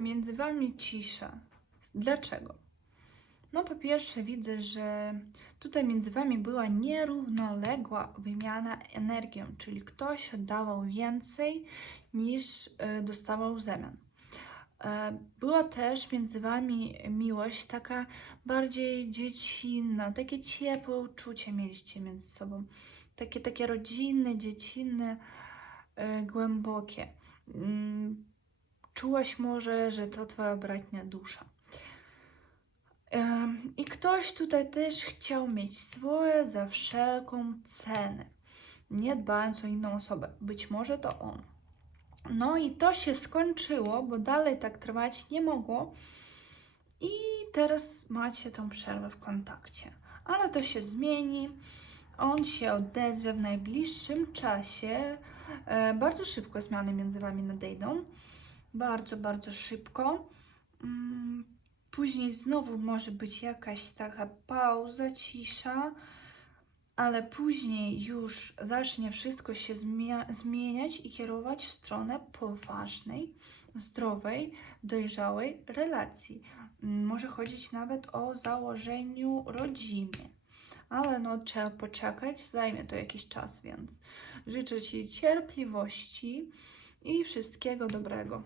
między wami cisza. Dlaczego? No, po pierwsze, widzę, że tutaj między wami była nierównoległa wymiana energią, czyli ktoś oddawał więcej niż e, dostawał w zamian. E, Była też między wami miłość taka bardziej dziecinna, takie ciepłe uczucie mieliście między sobą, takie, takie rodzinne, dziecinne, e, głębokie. Czułaś może, że to twoja bratnia dusza. I ktoś tutaj też chciał mieć swoje za wszelką cenę, nie dbając o inną osobę. Być może to on. No i to się skończyło, bo dalej tak trwać nie mogło. I teraz macie tą przerwę w kontakcie. Ale to się zmieni. On się odezwie w najbliższym czasie. E, bardzo szybko zmiany między Wami nadejdą. Bardzo, bardzo szybko. Mm, Później znowu może być jakaś taka pauza, cisza, ale później już zacznie wszystko się zmieniać i kierować w stronę poważnej, zdrowej, dojrzałej relacji. Mm, Może chodzić nawet o założeniu rodziny. Ale no trzeba poczekać, zajmie to jakiś czas, więc życzę Ci cierpliwości i wszystkiego dobrego.